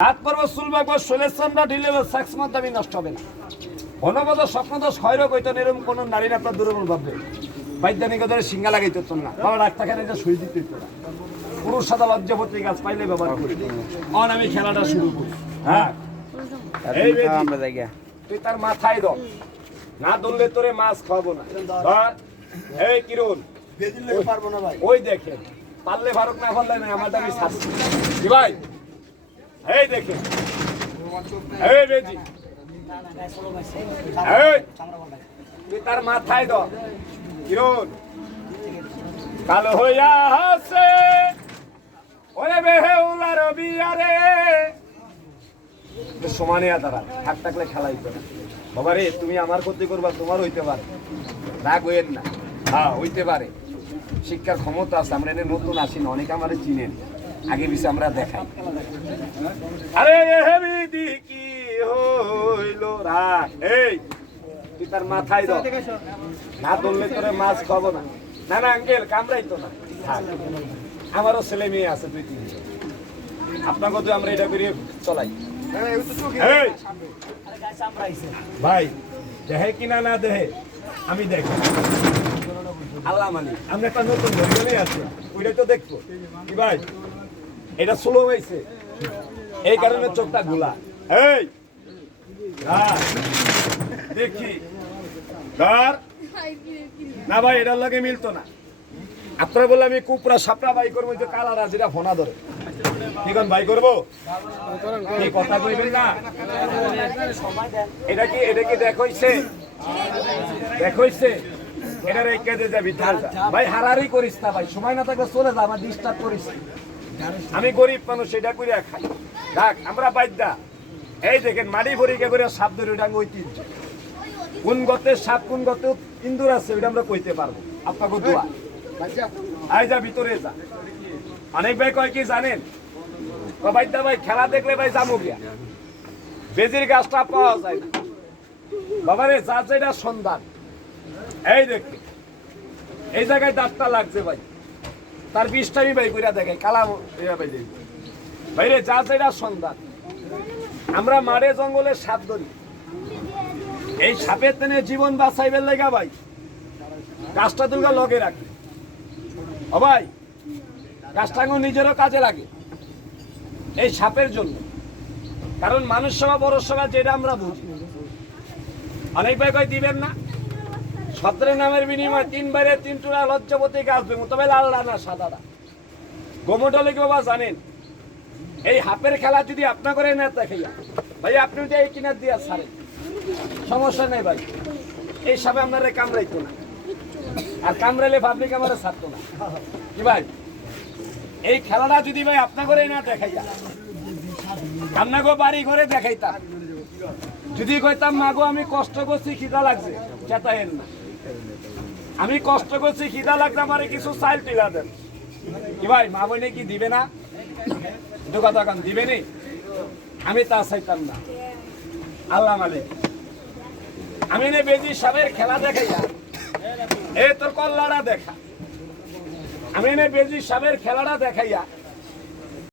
হাত পর্ব চুল বাগব শৈলের চামড়া ঢিলে সেক্স মাধ্যমে নষ্ট হবে না। অনবদ স্বপ্নদোষ ক্ষয়র কইতো এরকম কোন নারীর আপনার দুর্বল ভাববে। বৈজ্ঞানিক ধরে সিঙ্গা লাগাইতে হতো না। বাবা ডাক্তারখানে যে শুয়ে দিতে হতো না। পুরুষ সাদা লজ্জাপত্রী গাছ পাইলে ব্যবহার করি। অন আমি খেলাটা শুরু করি। হ্যাঁ? তুই তার মাথায় দম। না ধরলে তোরে মাছ খাওয়াবো না। ধর। এই কিরণ। ওই দেখে। পারলে ভারত না পারলে না আমার আমি শাস্তি কি ভাই? এই দেখে। এই বেজি। তার মাথায় দ কিরণ কালো হইয়া হাসে ওরে বেহেউলার বিয়ারে। সমানে তারা হাত থাকলে খেলাই না বাবা রে, তুমি আমার ক্ষতি করবা, তোমার হইতে পারে। রাগ হইয়েন না। হ্যাঁ হইতে পারে। শিক্ষার ক্ষমতা আছে, আমরা এনে নতুন আসি না, অনেকে আমাদের চিনেন। আগে পিছে আমরা দেখাই। আরে হেবি দি কি হইল রাগ এই তুই তার মাথায় দাও না ধরলে তোরে মাছ খাব না। না না আঙ্কেল কামড়াইতো না। আমারও ছেলে মেয়ে আছে দুই তিন আপনার কত আমরা এটা করে চলাই! ভাই দেহে কিনা না দেহে আমি দেখি। আল্লাহ মানি আমরা একটা নতুন ধরে আছে ওইটাই তো দেখব। কি ভাই? এটা স্লো হয়েছে। এই কারণে চোখটা গোলা। এই! দেখি। ধর। না ভাই, এটার লাগে মিলতো না। আপনারা বললে আমি কুপরা সাপড়া বাই করব যে কালা রাজিরা ফোনা ধরে। কি কোন, বাই করব? কথা কইবেন না? এটা কি এটা কি দেখইছে? দেখইছে? এটা যাবি ভাই হারারি করিস না ভাই, সময় না থাকলে চলে যা, আমার ডিস্টার্ব করিস। আমি গরিব মানুষ সেটা করে খাই। দেখ, আমরা বাইদা এই দেখেন, মাটি পরীক্ষা করে সাপ ধরে ওটা ঐতিহ্য। কোন গতে সাপ, কোন গতে ইন্দুর আছে ওইটা আমরা কইতে পারব। আপনাকে দোয়া। আই যা, ভিতরে যা। অনেক ভাই কয় কি জানেন? কবাইদা ভাই, খেলা দেখলে ভাই জামু গিয়া। বেজির গাছটা পাওয়া যায় না। বাবারে যা যেটা সন্ধান। এই দেখি এই জায়গায় দাঁতটা লাগছে ভাই। তার বিষটা আমি ভাই কইরা দেখে কালা ইয়া ভাই দেখি ভাই রে যা যেটা সন্ধান। আমরা মারে জঙ্গলে সাপ ধরি। এই সাপের তেনে জীবন বাঁচাইবের লেগা ভাই, গাছটা তুলকা লগে রাখি। ও ভাই গাছটা আমার নিজেরও কাজে লাগে এই সাপের জন্য। কারণ মানুষ সভা, বড় সভা, যেটা আমরা বুঝি। অনেক ভাই দিবেন না? সতেরো নামের বিনিময়ে তিনবারে তিন টুরা লজ্জাপতি গাছ দেবো তবে লাল রানা সাদাটা গোমটলে কি বাবা জানেন? এই হাপের খেলা যদি আপনা করে না দেখাইয়া ভাই, আপনি যদি এই কিনার দিয়া ছাড়েন, সমস্যা নেই ভাই। এই সাপে আপনারা কামড়াইতো না। আর কামড়াইলে পাবলিক আমার ছাড়তো না। কি ভাই? এই খেলাটা যদি ভাই আপনা করে না দেখাইয়া আপনাকে বাড়ি ঘরে দেখাইতাম যদি কইতাম, মাগো, আমি কষ্ট করছি, খিদা লাগছে। চেতায়েন না। আমি কষ্ট করছি, খিদা লাগলে আমার, কিছু চাইল টিলা দেন। কি ভাই, মা বোনে কি দিবে না? দোকান দোকান কান, দিবে নি? আমি তা চাইতাম না। আল্লাহ মালিক। আমি নে বেজি সাহেবের খেলা দেখাইয়া, এ তোর কল্লারা দেখা। আমি নে বেজি সাহেবের খেলাটা দেখাইয়া